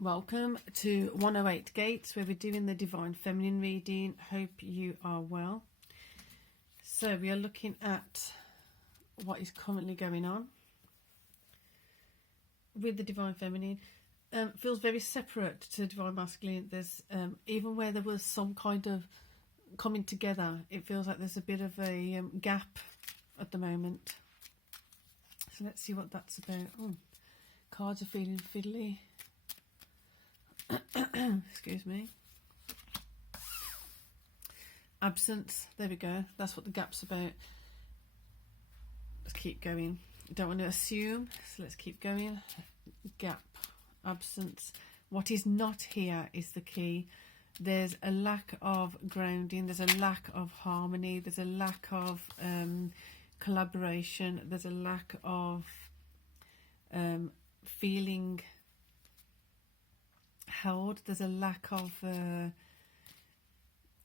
Welcome to 108 Gates, where we're doing the Divine Feminine reading. Hope you are well. So we are looking at what is currently going on with the Divine Feminine. Feels very separate to Divine Masculine. There's even where there was some kind of coming together, it feels like there's a bit of a gap at the moment. So let's see what that's about. Cards are feeling fiddly. Excuse me. Absence. There we go. That's what the gap's about. Let's keep going. Don't want to assume, so let's keep going. Gap. Absence. What is not here is the key. There's a lack of grounding. There's a lack of harmony. There's a lack of collaboration. There's a lack of feeling held. There's a lack of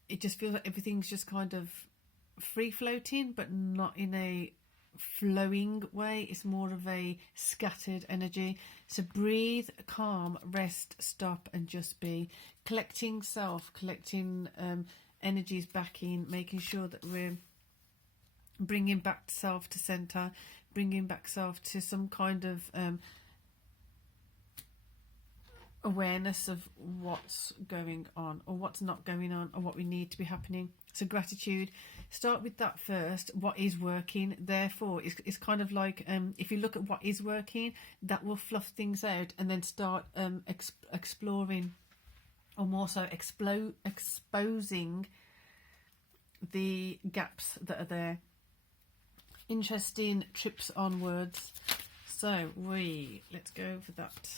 it just feels like everything's just kind of free floating, but not in a flowing way. It's more of a scattered energy. So breathe, calm, rest, stop, and just be. Collecting self, collecting energies back in, making sure that we're bringing back self to center, bringing back self to some kind of awareness of what's going on or what's not going on or what we need to be happening. So gratitude, start with that first. What is working, therefore it's kind of like if you look at what is working, that will fluff things out, and then start exploring, or more so exposing the gaps that are there. Interesting trips onwards. So let's go for that.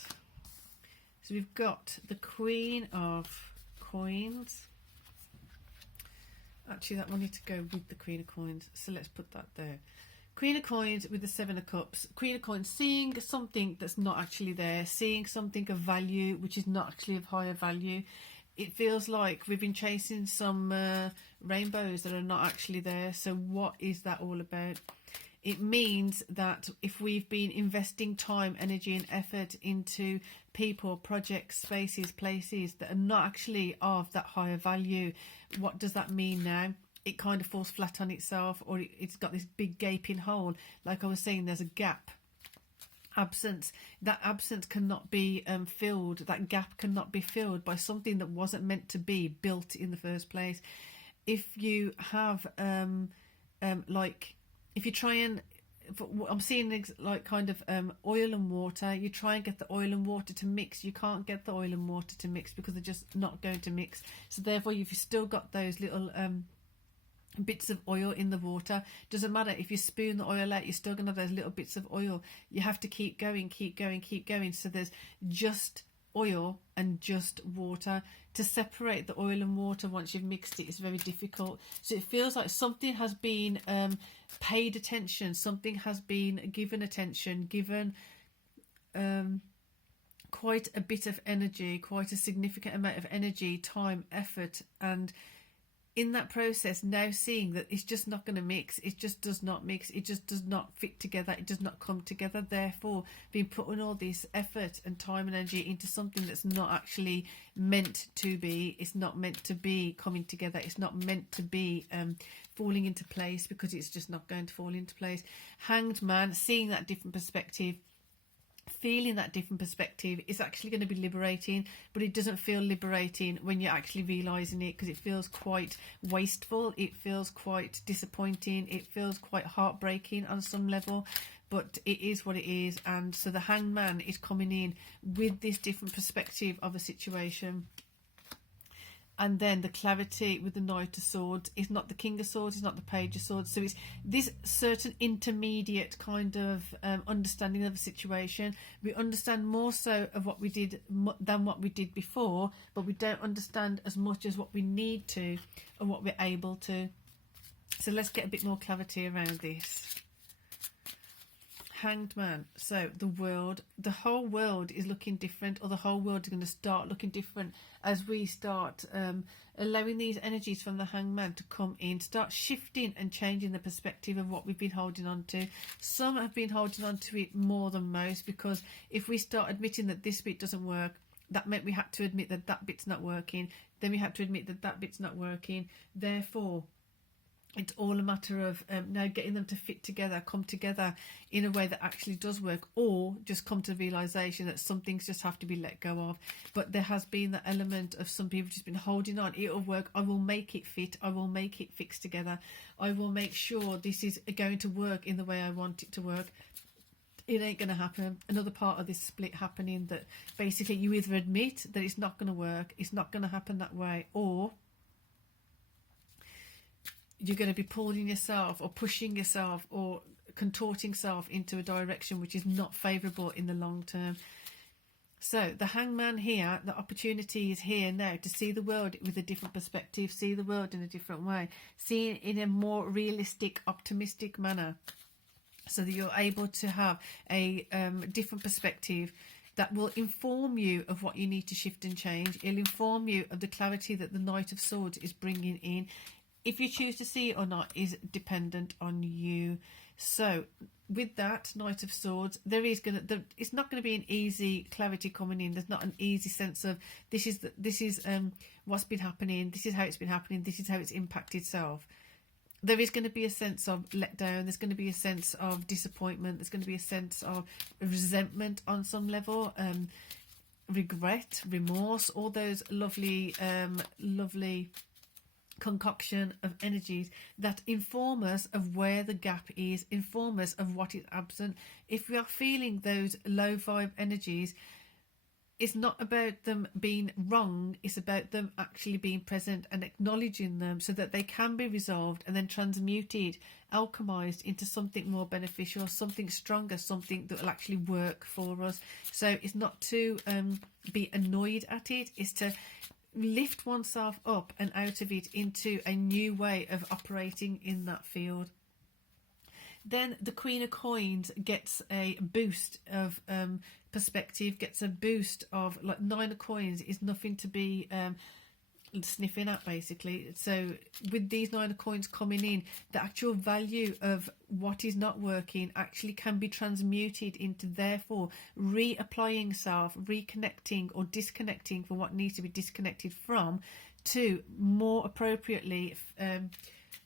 So we've got the Queen of Coins. Actually, that wanted to go with the Queen of Coins, so let's put that there. Queen of Coins with the Seven of Cups. Queen of Coins, seeing something that's not actually there, seeing something of value which is not actually of higher value. It feels like we've been chasing some rainbows that are not actually there. So what is that all about? It means that if we've been investing time, energy and effort into people, projects, spaces, places that are not actually of that higher value, what does that mean now? It kind of falls flat on itself, or it's got this big gaping hole. Like I was saying, there's a gap. Absence. That absence cannot be filled. That gap cannot be filled by something that wasn't meant to be built in the first place. If you have if you try and, I'm seeing like kind of oil and water, you try and get the oil and water to mix, you can't get the oil and water to mix because they're just not going to mix. So therefore, if you've still got those little bits of oil in the water, doesn't matter if you spoon the oil out, you're still gonna have those little bits of oil. You have to keep going, keep going, keep going. So there's just oil and just water. To separate the oil and water once you've mixed it is very difficult. So it feels like something has been paid attention, something has been given attention, given quite a bit of energy, quite a significant amount of energy, time, effort, and in that process now seeing that it's just not going to mix, it just does not mix, it just does not fit together, it does not come together. Therefore, being putting all this effort and time and energy into something that's not actually meant to be, it's not meant to be coming together, it's not meant to be falling into place, because it's just not going to fall into place. Hanged Man, seeing that different perspective, feeling that different perspective is actually going to be liberating, but it doesn't feel liberating when you're actually realizing it, because it feels quite wasteful, it feels quite disappointing, it feels quite heartbreaking on some level, but it is what it is. And so the Hanged Man is coming in with this different perspective of a situation. And then the clarity with the Knight of Swords is not the King of Swords, it's not the Page of Swords. So it's this certain intermediate kind of understanding of a situation. We understand more so of what we did than what we did before, but we don't understand as much as what we need to and what we're able to. So let's get a bit more clarity around this. Hanged Man. So the whole world is looking different, or the whole world is going to start looking different as we start allowing these energies from the Hanged Man to come in, start shifting and changing the perspective of what we've been holding on to. Some have been holding on to it more than most, because if we start admitting that this bit doesn't work, That meant we had to admit that that bit's not working. Then we had to admit that that bit's not working. Therefore, it's all a matter of now getting them to fit together, come together in a way that actually does work, or just come to the realization that some things just have to be let go of. But there has been that element of some people just been holding on. It'll work. I will make it fit. I will make it fix together. I will make sure this is going to work in the way I want it to work. It ain't going to happen. Another part of this split happening, that basically you either admit that it's not going to work, it's not going to happen that way, or you're going to be pulling yourself or pushing yourself or contorting yourself into a direction which is not favourable in the long term. So the hangman here, the opportunity is here now to see the world with a different perspective, see the world in a different way, see it in a more realistic, optimistic manner, so that you're able to have a different perspective that will inform you of what you need to shift and change. It'll inform you of the clarity that the Knight of Swords is bringing in. If you choose to see it or not is dependent on you. So with that Knight of Swords, it's not going to be an easy clarity coming in. There's not an easy sense of this is what's been happening, this is how it's been happening, this is how it's impacted self. There is going to be a sense of letdown, there's going to be a sense of disappointment, there's going to be a sense of resentment on some level, regret, remorse, all those lovely concoction of energies that inform us of where the gap is, inform us of what is absent. If we are feeling those low vibe energies, it's not about them being wrong, it's about them actually being present and acknowledging them so that they can be resolved and then transmuted, alchemized into something more beneficial, something stronger, something that will actually work for us. So it's not to be annoyed at it, it's to lift oneself up and out of it into a new way of operating in that field. Then the Queen of Coins gets a boost of perspective, gets a boost of, like, Nine of Coins is nothing to be sniffing at, basically. So with these Nine of Coins coming in, the actual value of what is not working actually can be transmuted into, therefore, reapplying self, reconnecting or disconnecting from what needs to be disconnected from, to more appropriately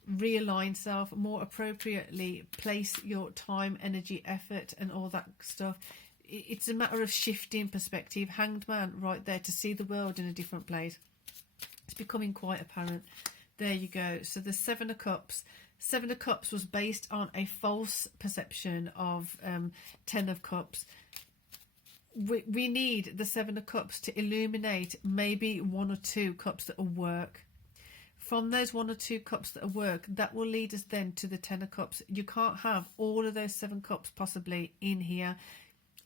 realign self, more appropriately place your time, energy, effort and all that stuff. It's a matter of shifting perspective. Hanged Man right there, to see the world in a different place. It's becoming quite apparent. There you go. So the Seven of Cups. Seven of Cups was based on a false perception of Ten of Cups. We need the Seven of Cups to illuminate maybe one or two cups that will work. From those one or two cups that will work, that will lead us then to the Ten of Cups. You can't have all of those seven cups possibly in here.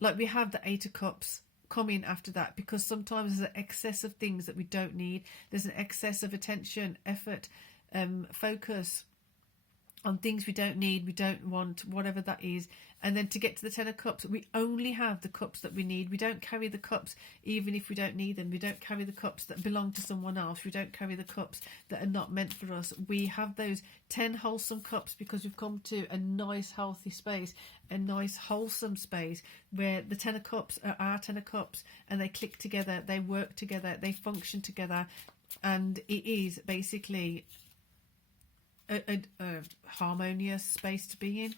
Like we have the Eight of Cups coming after that, because sometimes there's an excess of things that we don't need. There's an excess of attention, effort, focus on things we don't need, we don't want, whatever that is. And then to get to the Ten of Cups, we only have the cups that we need. We don't carry the cups even if we don't need them. We don't carry the cups that belong to someone else. We don't carry the cups that are not meant for us. We have those 10 wholesome cups because we've come to a nice healthy space, a nice wholesome space where the Ten of Cups are our Ten of Cups, and they click together, they work together, they function together, and it is basically a harmonious space to be in.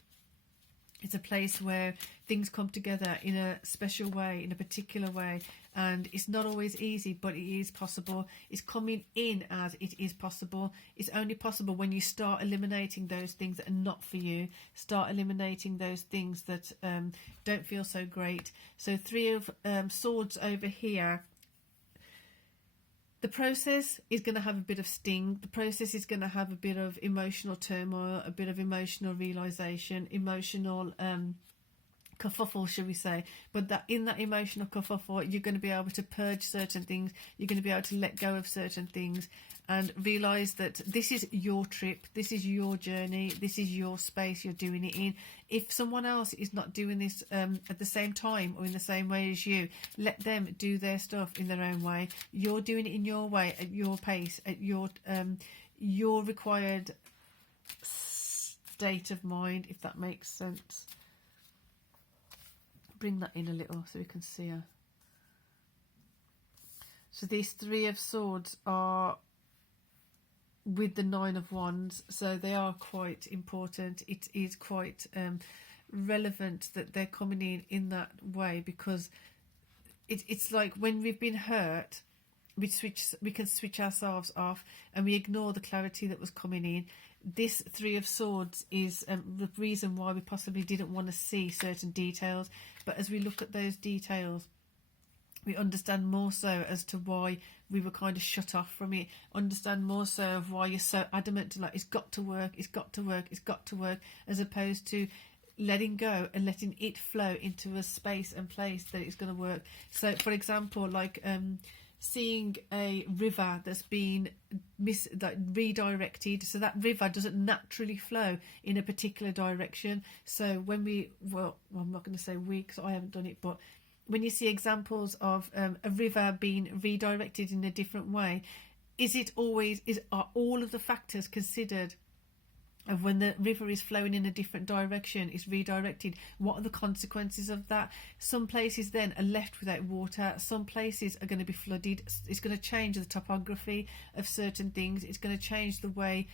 It's a place where things come together in a special way, in a particular way, and it's not always easy, but it is possible. It's coming in as it is possible. It's only possible when you start eliminating those things that are not for you, start eliminating those things that don't feel so great. So Three of Swords over here. The process is going to have a bit of sting. The process is going to have a bit of emotional turmoil, a bit of emotional realization, emotional kerfuffle, shall we say. But that in that emotional kerfuffle, you're going to be able to purge certain things. You're going to be able to let go of certain things and realize that this is your trip. This is your journey. This is your space you're doing it in. If someone else is not doing this at the same time or in the same way as you, let them do their stuff in their own way. You're doing it in your way, at your pace, at your required state of mind, if that makes sense. Bring that in a little so we can see her. So these Three of Swords are with the Nine of Wands, so they are quite important. It is quite relevant that they're coming in that way, because it's like when we've been hurt, we can switch ourselves off and we ignore the clarity that was coming in. This Three of Swords is the reason why we possibly didn't want to see certain details, but as we look at those details, we understand more so as to why we were kind of shut off from it, understand more so of why you're so adamant to, like, it's got to work, it's got to work, it's got to work, as opposed to letting go and letting it flow into a space and place that it's going to work. So for example, like seeing a river that's been redirected, so that river doesn't naturally flow in a particular direction. So when I'm not going to say we, because I haven't done it, but when you see examples of a river being redirected in a different way, are all of the factors considered of when the river is flowing in a different direction, is redirected? What are the consequences of that? Some places then are left without water, some places are going to be flooded. It's going to change the topography of certain things, it's going to change the way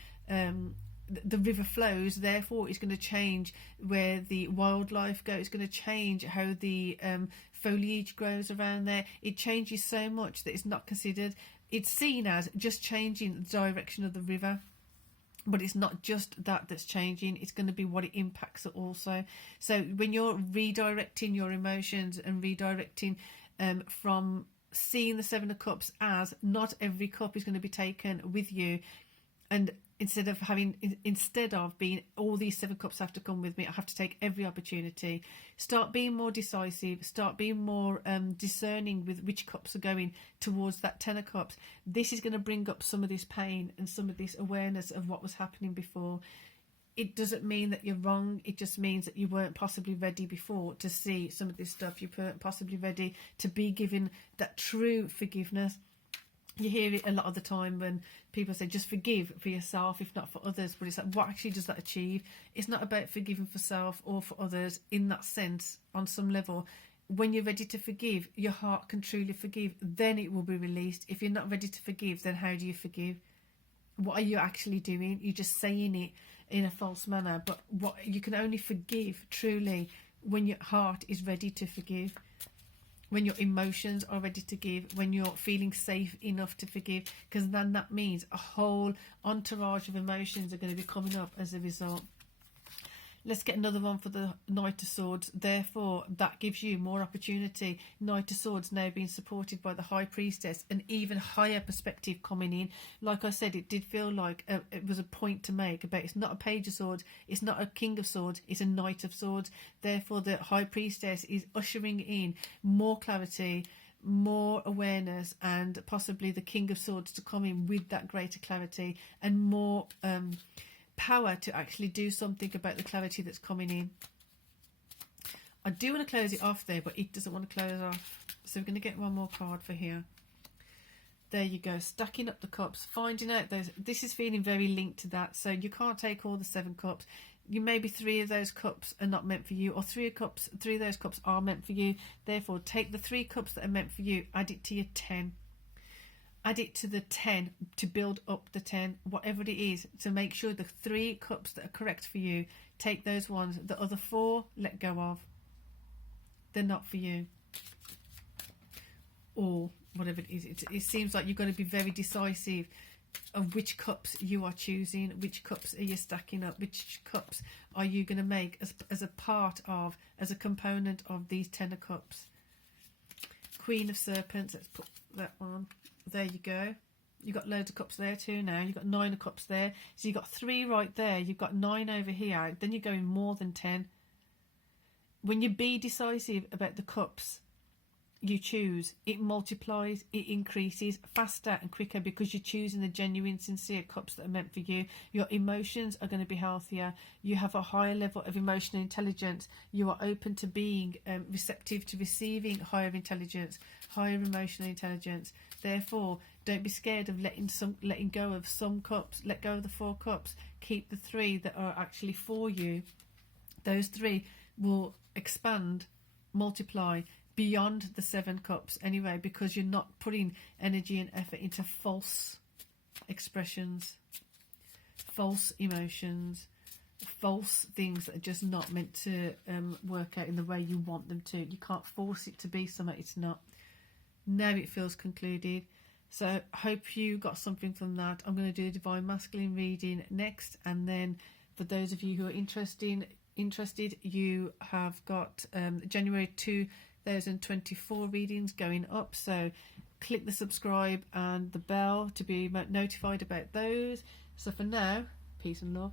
the river flows, therefore it's going to change where the wildlife go, it's going to change how the foliage grows around there. It changes so much that it's not considered. It's seen as just changing the direction of the river, but it's not just that that's changing, it's going to be what it impacts also. So when you're redirecting your emotions and redirecting from seeing the Seven of Cups as not every cup is going to be taken with you, and instead of being all these Seven Cups have to come with me, I have to take every opportunity, start being more decisive, start being more discerning with which cups are going towards that Ten of Cups. This is going to bring up some of this pain and some of this awareness of what was happening before. It doesn't mean that you're wrong, it just means that you weren't possibly ready before to see some of this stuff. You weren't possibly ready to be given that true forgiveness. You hear it a lot of the time when people say just forgive for yourself, if not for others, but it's like, what actually does that achieve? It's not about forgiving for self or for others in that sense. On some level, when you're ready to forgive, your heart can truly forgive, then it will be released. If you're not ready to forgive, then how do you forgive? What are you actually doing? You're just saying it in a false manner. But what you can only forgive truly when your heart is ready to forgive, when your emotions are ready to give, when you're feeling safe enough to forgive, because then that means a whole entourage of emotions are going to be coming up as a result. Let's get another one for the Knight of Swords. Therefore, that gives you more opportunity. Knight of Swords now being supported by the High Priestess, an even higher perspective coming in. Like I said, it did feel like it was a point to make about it's not a Page of Swords, it's not a King of Swords, it's a Knight of Swords. Therefore, the High Priestess is ushering in more clarity, more awareness, and possibly the King of Swords to come in with that greater clarity and more power to actually do something about the clarity that's coming in. I do want to close it off there, but it doesn't want to close off, so we're going to get one more card for here. There you go, stacking up the cups, finding out those. This is feeling very linked to that, so you can't take all the 7 cups. You maybe 3 of those cups are not meant for you, or 3 of those cups are meant for you. Therefore, take the 3 cups that are meant for you, add it to your 10. Add it to the 10 to build up the 10, whatever it is, to make sure the 3 cups that are correct for you, take those ones. The other 4, let go of. They're not for you. Or whatever it is. It seems like you're going to be very decisive of which cups you are choosing, which cups are you stacking up, which cups are you going to make as a part of, as a component of these 10 of Cups. Queen of Serpents, let's put that on. There you go. You've got loads of cups there too now. You've got 9 of Cups there. So you've got 3 right there. You've got 9 over here. Then you're going more than 10. When you be decisive about the cups you choose, it multiplies, it increases faster and quicker because you're choosing the genuine, sincere cups that are meant for you. Your emotions are going to be healthier. You have a higher level of emotional intelligence. You are open to being receptive to receiving higher intelligence, higher emotional intelligence. Therefore, don't be scared of letting go of some cups. Let go of the 4 cups. Keep the 3 that are actually for you. Those 3 will expand, multiply, beyond the 7 cups anyway, because you're not putting energy and effort into false expressions, false emotions, false things that are just not meant to work out in the way you want them to. You can't force it to be something it's not. Now it feels concluded. So I hope you got something from that. I'm going to do a Divine Masculine reading next, and then for those of you who are interested, you have got January 2024 readings going up. So click the subscribe and the bell to be notified about those. So for now, peace and love.